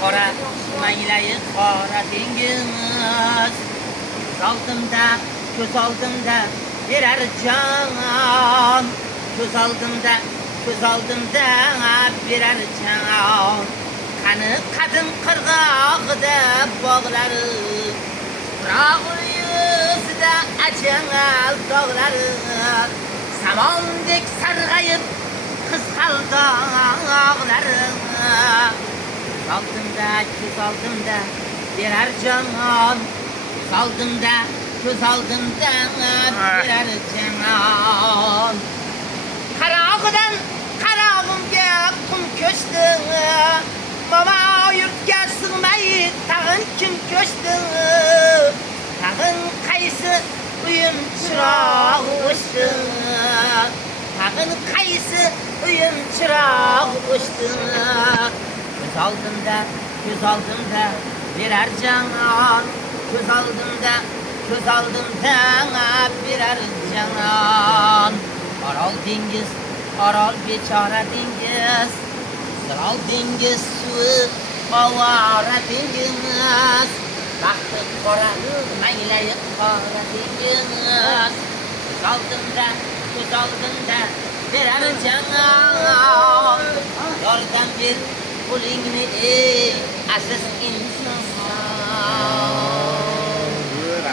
qora manglayi qora dengiz ko'z oldimda berar jon ko'z oldimda berar jon qani qadim qirg'og'ida bog'lari biroq yuzida ajal dog'lari samondek sarg'ayib qizg'aldoqlari ko'z oldimda berar jon ko'z oldimda berar jon qarog'imga qum ko'chdi momo yurtga sig'may tag'in kim ko'chdi tag'in qaysi uyim chiroq o'chdi tag'in qaysi uyim chiroq o'chdi ko'z oldimda berar jon ko'z oldimda berar jon Orol bechora dengiz Sirol dengiz suvi ovora dengiz baxti qora manglayi qora dengiz ko'z oldimda berar jon yordam ber qo'lingni ey aziz inson